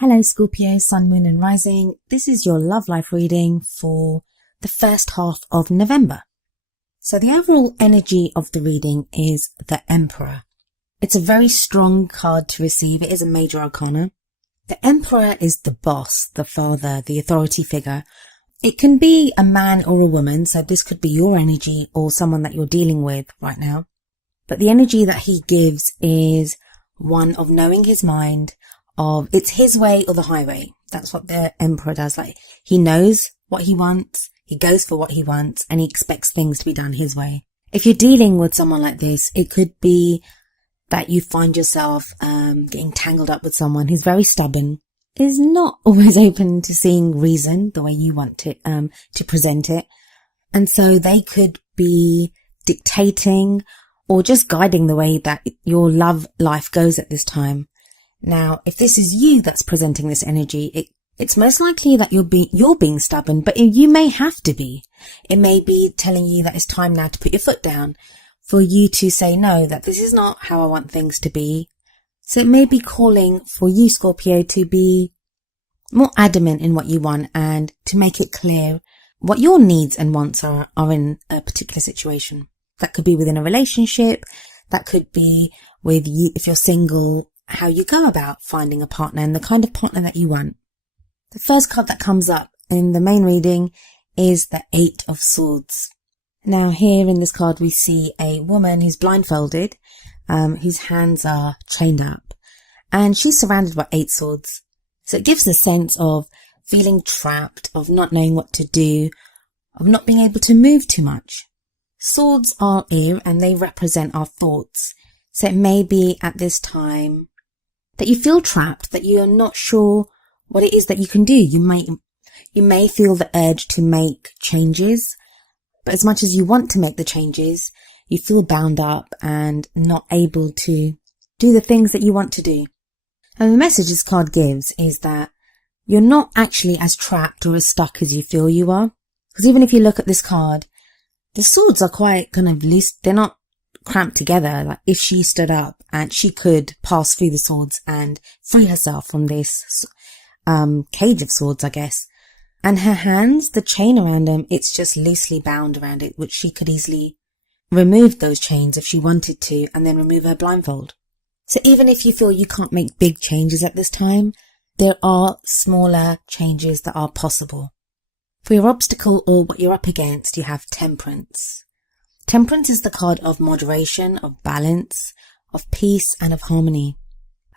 Hello Scorpio, Sun, Moon and Rising. This is your love life reading for the first half of November. So the overall energy of the reading is the Emperor. It's a very strong card to receive. It is a major arcana. The Emperor is the boss, the father, the authority figure. It can be a man or a woman, so this could be your energy or someone that you're dealing with right now. But the energy that he gives is one of knowing his mind, of it's his way or the highway. That's what the Emperor does. Like, he knows what he wants, he goes for what he wants, and he expects things to be done his way. If you're dealing with someone like this, it could be that you find yourself getting tangled up with someone who's very stubborn, is not always open to seeing reason the way you want it to present it. And so they could be dictating or just guiding the way that your love life goes at this time. Now, if this is you that's presenting this energy, it's most likely that you're being stubborn, but you may have to be. It may be telling you that it's time now to put your foot down, for you to say no, that this is not how I want things to be. So it may be calling for you, Scorpio, to be more adamant in what you want and to make it clear what your needs and wants are in a particular situation. That could be within a relationship. That could be with you, if you're single, how you go about finding a partner and the kind of partner that you want. The first card that comes up in the main reading is the Eight of Swords. Now here in this card we see a woman who's blindfolded, whose hands are chained up, and she's surrounded by 8 swords. So it gives a sense of feeling trapped, of not knowing what to do, of not being able to move too much. Swords are air and they represent our thoughts. So it may be at this time that you feel trapped, that you're not sure what it is that you can do. You may feel the urge to make changes, but as much as you want to make the changes, you feel bound up and not able to do the things that you want to do. And the message this card gives is that you're not actually as trapped or as stuck as you feel you are. Because even if you look at this card, the swords are quite kind of loose. They're not cramped together. Like, if she stood up and she could pass through the swords and free herself from this cage of swords, I guess. And her hands, the chain around them, it's just loosely bound around it, which she could easily remove those chains if she wanted to, and then remove her blindfold. So even if you feel you can't make big changes at this time, there are smaller changes that are possible. For your obstacle or what you're up against, you have Temperance. Temperance is the card of moderation, of balance, of peace and of harmony.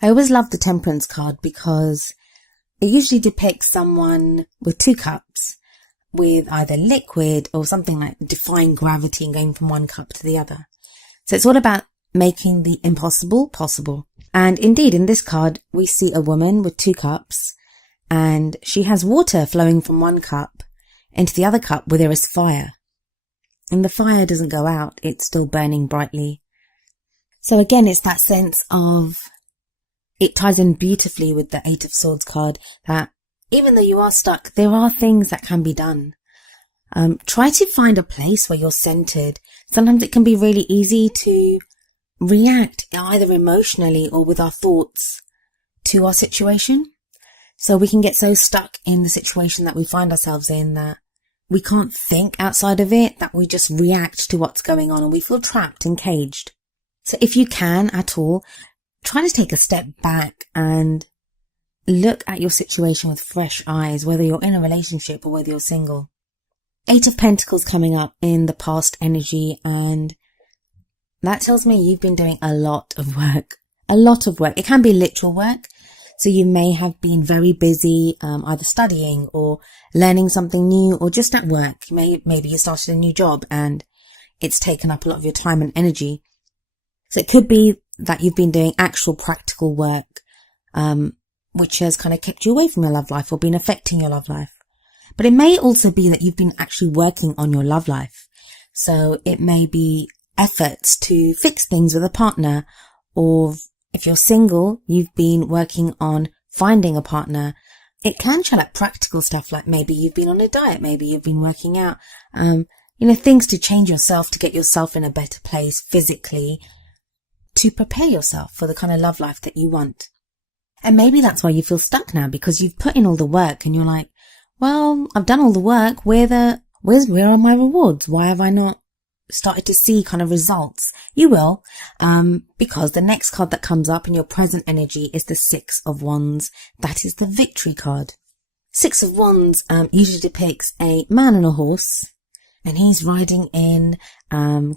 I always love the Temperance card because it usually depicts someone with 2 cups, with either liquid or something like defying gravity and going from one cup to the other. So it's all about making the impossible possible. And indeed, in this card, we see a woman with 2 cups and she has water flowing from one cup into the other cup where there is fire. And the fire doesn't go out, it's still burning brightly. So again, it's that sense of, it ties in beautifully with the Eight of Swords card, that even though you are stuck, there are things that can be done. Try to find a place where you're centered. Sometimes it can be really easy to react either emotionally or with our thoughts to our situation. So we can get so stuck in the situation that we find ourselves in that we can't think outside of it, that we just react to what's going on and we feel trapped and caged. So if you can at all, try to take a step back and look at your situation with fresh eyes, whether you're in a relationship or whether you're single. 8 of Pentacles coming up in the past energy, and that tells me you've been doing a lot of work. A lot of work. It can be literal work. So you may have been very busy, either studying or learning something new or just at work. Maybe you started a new job and it's taken up a lot of your time and energy. So it could be that you've been doing actual practical work, which has kind of kept you away from your love life or been affecting your love life. But it may also be that you've been actually working on your love life. So it may be efforts to fix things with a partner, or if you're single, you've been working on finding a partner. It can show like practical stuff, like maybe you've been on a diet, maybe you've been working out, things to change yourself, to get yourself in a better place physically, to prepare yourself for the kind of love life that you want. And maybe that's why you feel stuck now, because you've put in all the work and you're like, well, I've done all the work. Where are my rewards? Why have I not started to see kind of results? You will, because the next card that comes up in your present energy is the Six of Wands. That is the victory card. Six of Wands usually depicts a man on a horse, and he's riding in,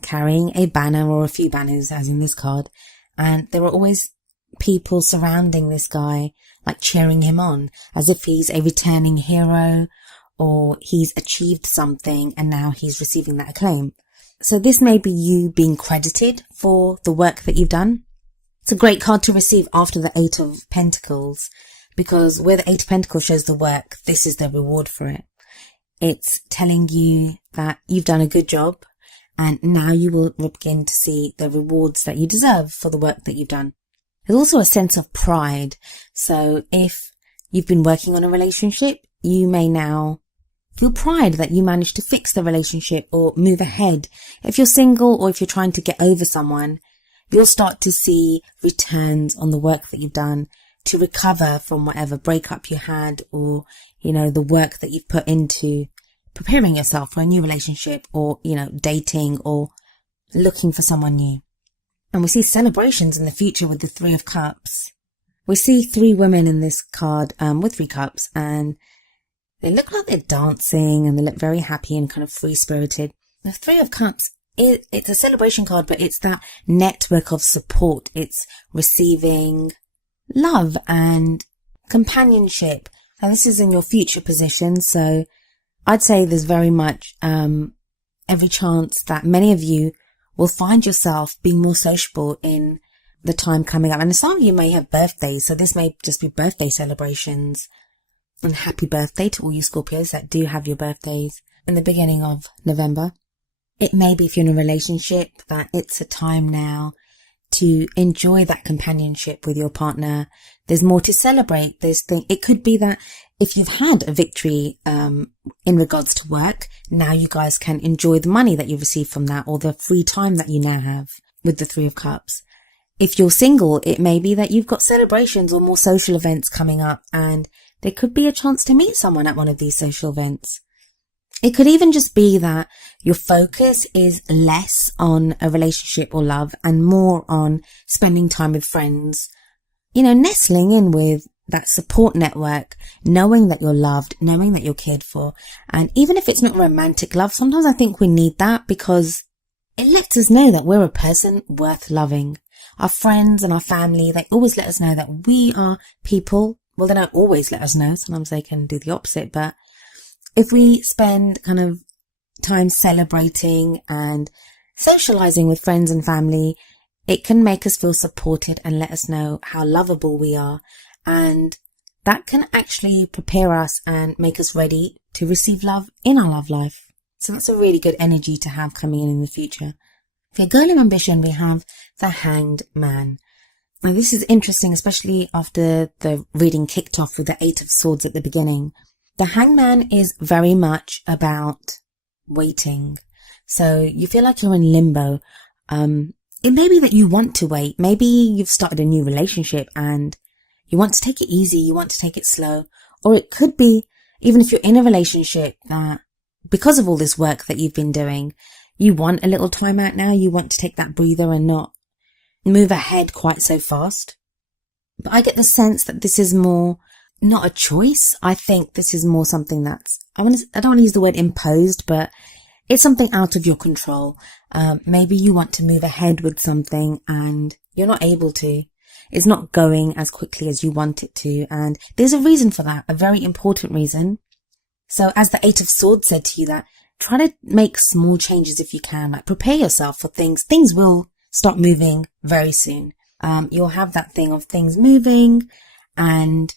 carrying a banner or a few banners, as in this card. And there are always people surrounding this guy, like cheering him on, as if he's a returning hero or he's achieved something and now he's receiving that acclaim. So this may be you being credited for the work that you've done. It's a great card to receive after the Eight of Pentacles, because where the Eight of Pentacles shows the work, this is the reward for it. It's telling you that you've done a good job, and now you will begin to see the rewards that you deserve for the work that you've done. There's also a sense of pride. So if you've been working on a relationship, you may now feel pride that you managed to fix the relationship or move ahead. If you're single or if you're trying to get over someone, you'll start to see returns on the work that you've done to recover from whatever breakup you had, or, the work that you've put into preparing yourself for a new relationship, or, dating or looking for someone new. And we see celebrations in the future with the Three of Cups. We see three women in this card with 3 cups, and they look like they're dancing and they look very happy and kind of free-spirited. The Three of Cups, it's a celebration card, but it's that network of support. It's receiving love and companionship. And this is in your future position. So I'd say there's very much every chance that many of you will find yourself being more sociable in the time coming up. And some of you may have birthdays, so this may just be birthday celebrations. And happy birthday to all you Scorpios that do have your birthdays in the beginning of November. It may be, if you're in a relationship, that it's a time now to enjoy that companionship with your partner. There's more to celebrate. It could be that if you've had a victory in regards to work, now you guys can enjoy the money that you receive from that, or the free time that you now have with the Three of Cups. If you're single, it may be that you've got celebrations or more social events coming up, and there could be a chance to meet someone at one of these social events. It could even just be that your focus is less on a relationship or love and more on spending time with friends, nestling in with that support network, knowing that you're loved, knowing that you're cared for. And even if it's not romantic love, sometimes I think we need that, because it lets us know that we're a person worth loving. Our friends and our family, they always let us know that we are people. Well, they don't always let us know. Sometimes they can do the opposite. But if we spend kind of time celebrating and socializing with friends and family, it can make us feel supported and let us know how lovable we are. And that can actually prepare us and make us ready to receive love in our love life. So that's a really good energy to have coming in the future. For your goal and ambition, we have the Hanged Man. Now, this is interesting, especially after the reading kicked off with the Eight of Swords at the beginning. The Hangman is very much about waiting. So you feel like you're in limbo. It may be that you want to wait. Maybe you've started a new relationship and you want to take it easy. You want to take it slow. Or it could be, even if you're in a relationship, that because of all this work that you've been doing, you want a little time out now. You want to take that breather and not move ahead quite so fast. But I get the sense that this is more not a choice. I think this is more something that's, I don't want to use the word imposed, but it's something out of your control. Maybe you want to move ahead with something and you're not able to. It's not going as quickly as you want it to. And there's a reason for that, a very important reason. So as the Eight of Swords said to you, that try to make small changes if you can, like prepare yourself for things. Things will start moving very soon. You'll have that thing of things moving and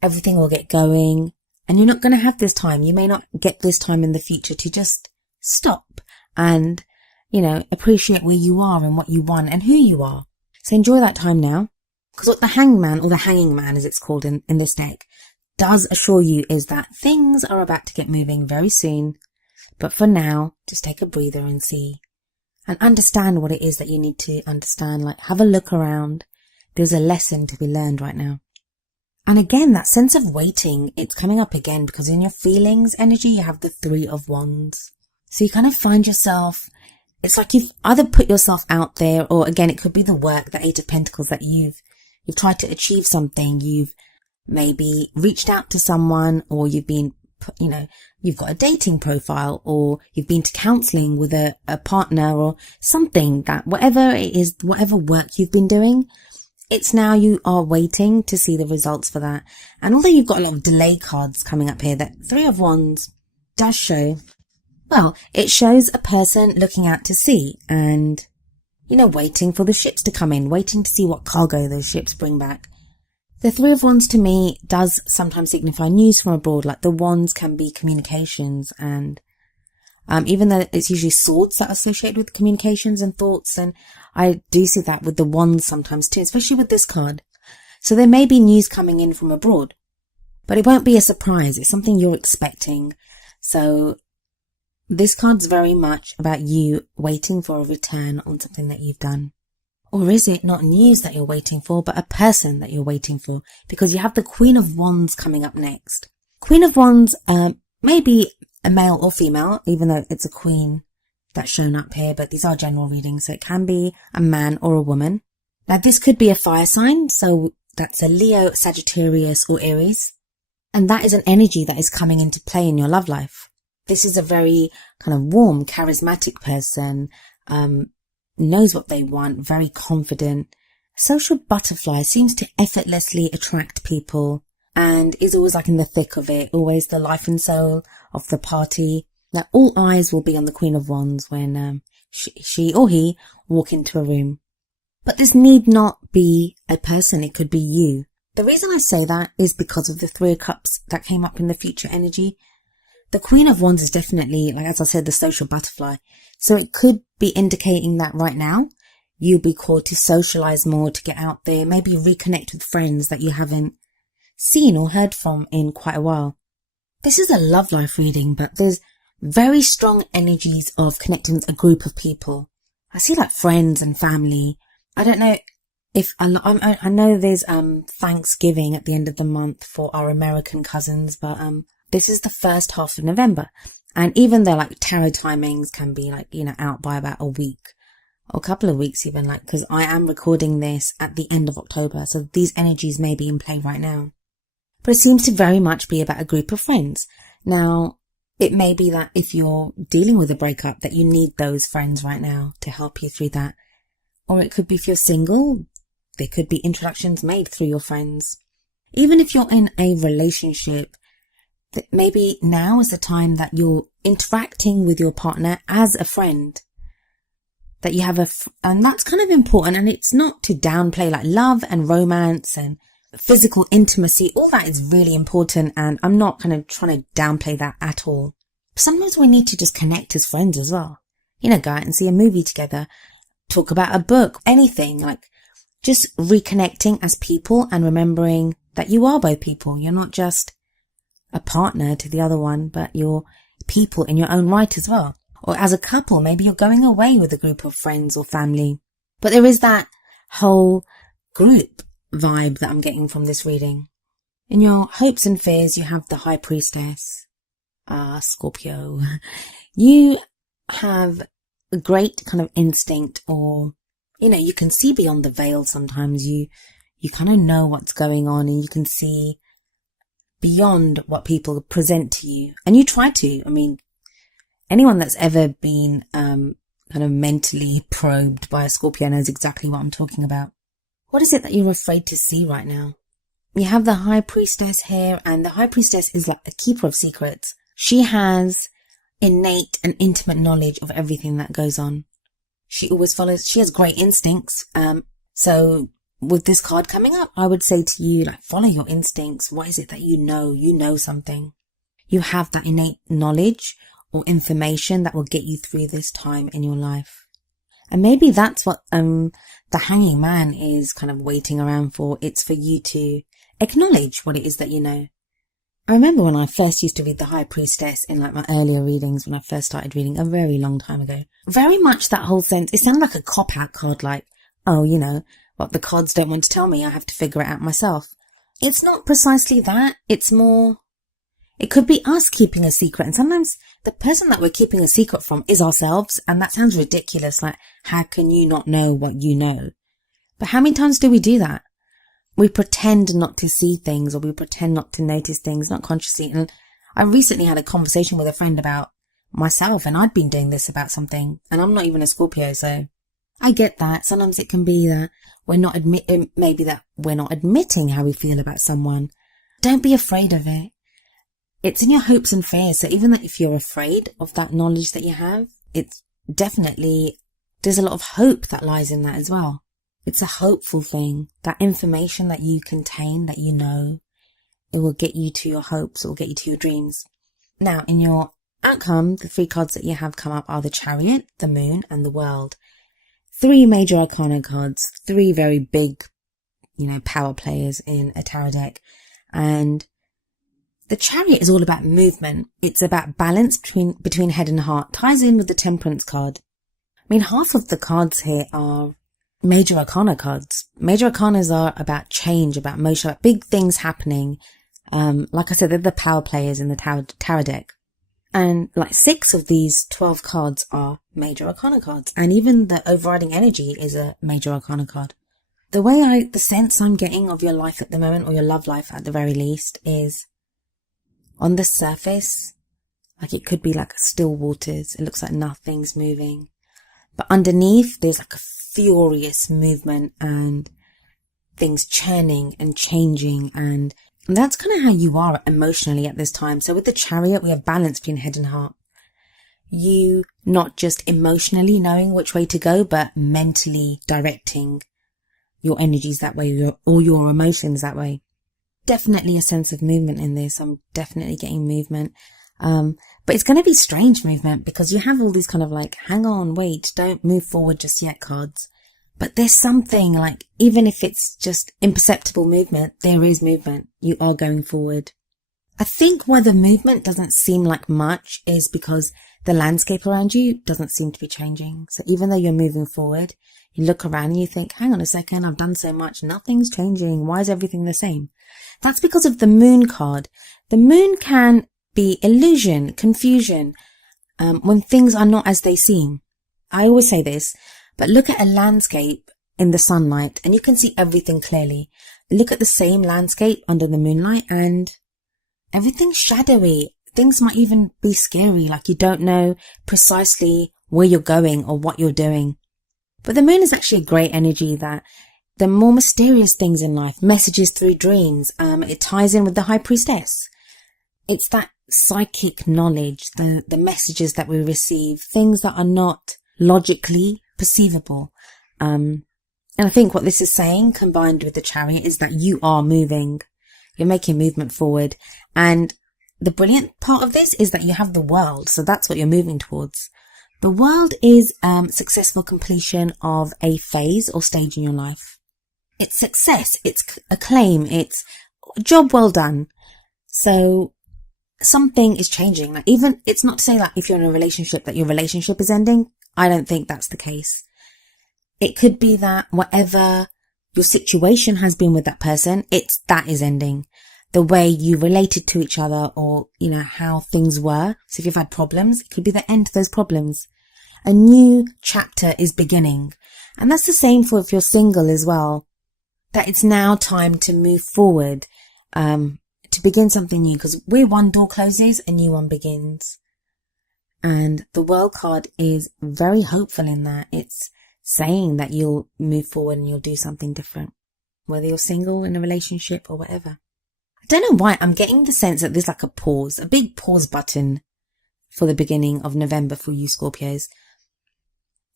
everything will get going, and you're not going to have this time. You may not get this time in the future to just stop and, appreciate where you are and what you want and who you are. So enjoy that time now, because what the Hangman, or the Hanging Man as it's called in this deck, does assure you is that things are about to get moving very soon. But for now, just take a breather and see and understand what it is that you need to understand. Like, have a look around. There's a lesson to be learned right now. And again, that sense of waiting, it's coming up again because in your feelings energy, you have the Three of Wands. So you kind of find yourself, it's like you've either put yourself out there, or again, it could be the work, the Eight of Pentacles, that you've tried to achieve something. You've maybe reached out to someone, or you've been, you've got a dating profile, or you've been to counseling with a partner or something, that whatever it is, whatever work you've been doing, it's now you are waiting to see the results for that. And although you've got a lot of delay cards coming up here, that Three of Wands does show, well, it shows a person looking out to sea and, waiting for the ships to come in, waiting to see what cargo those ships bring back. The Three of Wands to me does sometimes signify news from abroad, like the wands can be communications, and even though it's usually swords that are associated with communications and thoughts, and I do see that with the wands sometimes too, especially with this card. So there may be news coming in from abroad, but it won't be a surprise. It's something you're expecting. So this card's very much about you waiting for a return on something that you've done. Or is it not news that you're waiting for, but a person that you're waiting for? Because you have the Queen of Wands coming up next. Queen of Wands may be a male or female, even though it's a queen that's shown up here, but these are general readings, so it can be a man or a woman. Now this could be a fire sign, so that's a Leo, Sagittarius or Aries, and that is an energy that is coming into play in your love life. This is a very kind of warm, charismatic person, knows what they want, very confident, social butterfly, seems to effortlessly attract people, and is always like in the thick of it, always the life and soul of the party. Now all eyes will be on the Queen of Wands when she or he walk into a room. But this need not be a person, it could be you. The reason I say that is because of the Three of Cups that came up in the future energy. The Queen of Wands is definitely, like as I said, the social butterfly. So it could be indicating that right now you'll be called to socialize more, to get out there, maybe reconnect with friends that you haven't seen or heard from in quite a while. This is a love life reading, but there's very strong energies of connecting with a group of people. I see like friends and family. I don't know if I know there's Thanksgiving at the end of the month for our American cousins, but this is the first half of November. And even though like tarot timings can be like, out by about a week or a couple of weeks even, like, because I am recording this at the end of October. So these energies may be in play right now. But it seems to very much be about a group of friends. Now, it may be that if you're dealing with a breakup that you need those friends right now to help you through that. Or it could be if you're single, there could be introductions made through your friends. Even if you're in a relationship, that maybe now is the time that you're interacting with your partner as a friend. That you have and that's kind of important, and it's not to downplay like love and romance and physical intimacy. All that is really important, and I'm not kind of trying to downplay that at all. Sometimes we need to just connect as friends as well. Go out and see a movie together, talk about a book, anything, like just reconnecting as people and remembering that you are both people. You're not just a partner to the other one, but you're people in your own right as well. Or as a couple, maybe you're going away with a group of friends or family. But there is that whole group vibe that I'm getting from this reading. In your hopes and fears, you have the High Priestess, Scorpio. You have a great kind of instinct, or, you can see beyond the veil sometimes. You kind of know what's going on, and you can see beyond what people present to you. And you try to. I mean, anyone that's ever been kind of mentally probed by a Scorpio knows exactly what I'm talking about. What is it that you're afraid to see right now? You have the High Priestess here, and the High Priestess is like a keeper of secrets. She has innate and intimate knowledge of everything that goes on. She always follows, she has great instincts. So with this card coming up, I would say to you, like, follow your instincts. What is it that you know? You know something. You have that innate knowledge or information that will get you through this time in your life. And maybe that's what the Hanging Man is kind of waiting around for. It's for you to acknowledge what it is that you know. I remember when I first used to read the High Priestess in like my earlier readings, when I first started reading a very long time ago. Very much that whole sense, it sounded like a cop-out card, like, oh, what the cards don't want to tell me, I have to figure it out myself. It's not precisely that. It's more, it could be us keeping a secret. And sometimes the person that we're keeping a secret from is ourselves. And that sounds ridiculous. Like, how can you not know what you know? But how many times do we do that? We pretend not to see things, or we pretend not to notice things, not consciously. And I recently had a conversation with a friend about myself, and I'd been doing this about something, and I'm not even a Scorpio, so I get that. Sometimes it can be that we're not admitting how we feel about someone. Don't be afraid of it. It's in your hopes and fears. So even that if you're afraid of that knowledge that you have, it's definitely, there's a lot of hope that lies in that as well. It's a hopeful thing. That information that you contain, that you know, it will get you to your hopes, it will get you to your dreams. Now, in your outcome, the 3 cards that you have come up are the Chariot, the Moon, and the World. 3 major arcana cards, 3 very big, power players in a tarot deck. And the Chariot is all about movement. It's about balance between head and heart. Ties in with the Temperance card. I mean, half of the cards here are major arcana cards. Major arcanas are about change, about motion, about big things happening. Like I said, they're the power players in the tarot deck. And like 6 of these 12 cards are major arcana cards. And even the overriding energy is a major arcana card. The sense I'm getting of your life at the moment, or your love life at the very least, is on the surface, like it could be like still waters. It looks like nothing's moving. But underneath, there's like a furious movement and things churning and changing, and that's kind of how you are emotionally at this time. So with the Chariot, we have balance between head and heart. You not just emotionally knowing which way to go, but mentally directing your energies that way, or your emotions that way. Definitely a sense of movement in this. I'm definitely getting movement. But it's going to be strange movement, because you have all these kind of like, hang on, wait, don't move forward just yet cards. But there's something like, even if it's just imperceptible movement, there is movement. You are going forward. I think why the movement doesn't seem like much is because the landscape around you doesn't seem to be changing. So even though you're moving forward, you look around and you think, hang on a second, I've done so much, nothing's changing. Why is everything the same? That's because of the Moon card. The Moon can be illusion, confusion, when things are not as they seem. I always say this, but look at a landscape in the sunlight and you can see everything clearly. Look at the same landscape under the moonlight and everything's shadowy. Things might even be scary, like you don't know precisely where you're going or what you're doing. But the Moon is actually a great energy that the more mysterious things in life, messages through dreams, it ties in with the High Priestess. It's that psychic knowledge, the messages that we receive, things that are not logically perceivable. And I think what this is saying, combined with the Chariot, is that you are moving. You're making movement forward. And the brilliant part of this is that you have the World. So that's what you're moving towards. The World is successful completion of a phase or stage in your life. It's success. It's acclaim. It's job well done. So something is changing. Like, even, it's not to say that if you're in a relationship that your relationship is ending. I don't think that's the case. It could be that whatever your situation has been with that person, that is ending. The way you related to each other, or, how things were. So if you've had problems, it could be the end to those problems. A new chapter is beginning. And that's the same for if you're single as well. That it's now time to move forward, to begin something new. Because where one door closes, a new one begins. And the World card is very hopeful in that. It's saying that you'll move forward and you'll do something different. Whether you're single, in a relationship, or whatever. I don't know why, I'm getting the sense that there's like a pause, a big pause button for the beginning of November for you Scorpios.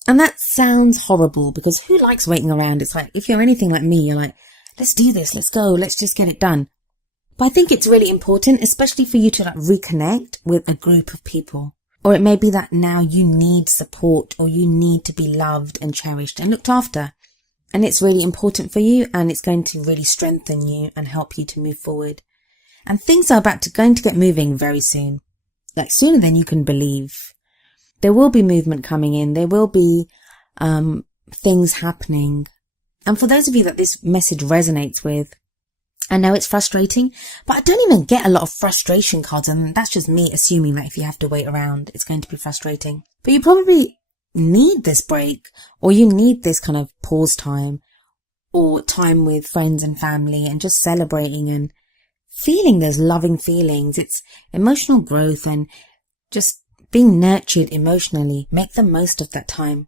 And that sounds horrible, because who likes waiting around? It's like, if you're anything like me, you're like, let's do this, let's go, let's just get it done. But I think it's really important, especially for you to reconnect with a group of people. Or it may be that now you need support, or you need to be loved and cherished and looked after. And it's really important for you, and it's going to really strengthen you and help you to move forward. And things are going to get moving very soon. Like sooner than you can believe. There will be movement coming in. There will be things happening. And for those of you that this message resonates with, I know it's frustrating, but I don't even get a lot of frustration cards, and that's just me assuming that if you have to wait around, it's going to be frustrating. But you probably need this break, or you need this kind of pause time, or time with friends and family, and just celebrating and feeling those loving feelings. It's emotional growth and just being nurtured emotionally. Make the most of that time.